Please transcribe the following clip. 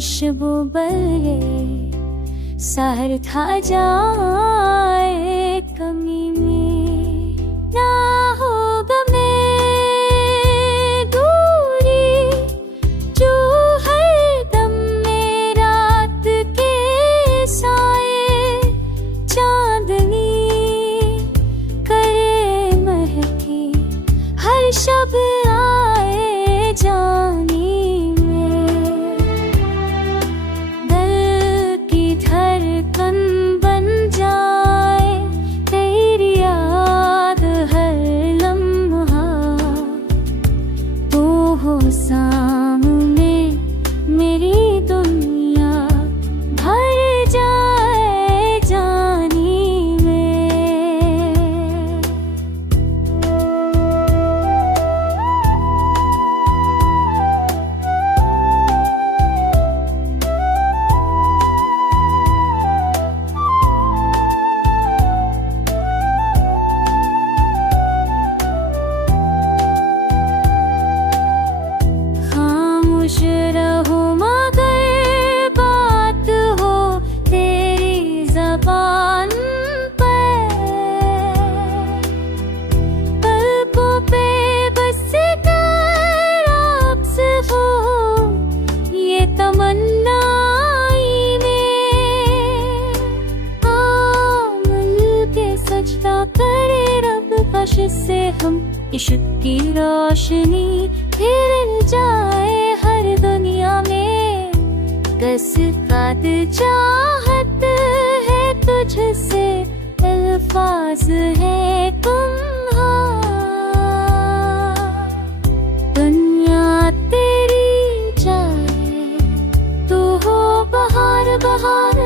खुशबू बले सहर खा जाए कमी में ना होगा मैं दूरी जो हर दम में रात के साए चांदनी करे महके हर शब आए जानी बन जाए तेरी याद हर लम्हा तू हो सामने मेरी दुनिया भर जाए जानी में। रहो मगर बात हो तेरी ज़बान पर पलकों पे बस कर आपसे हो ये तमन्ना मिल के सजदा करे रब कश से हम इश्क की रोशनी फिर जाए हर दुनिया में। कस काद चाहत है तुझसे अल्फाज है तुम्हारा दुनिया तेरी जाए तू हो बहार बहार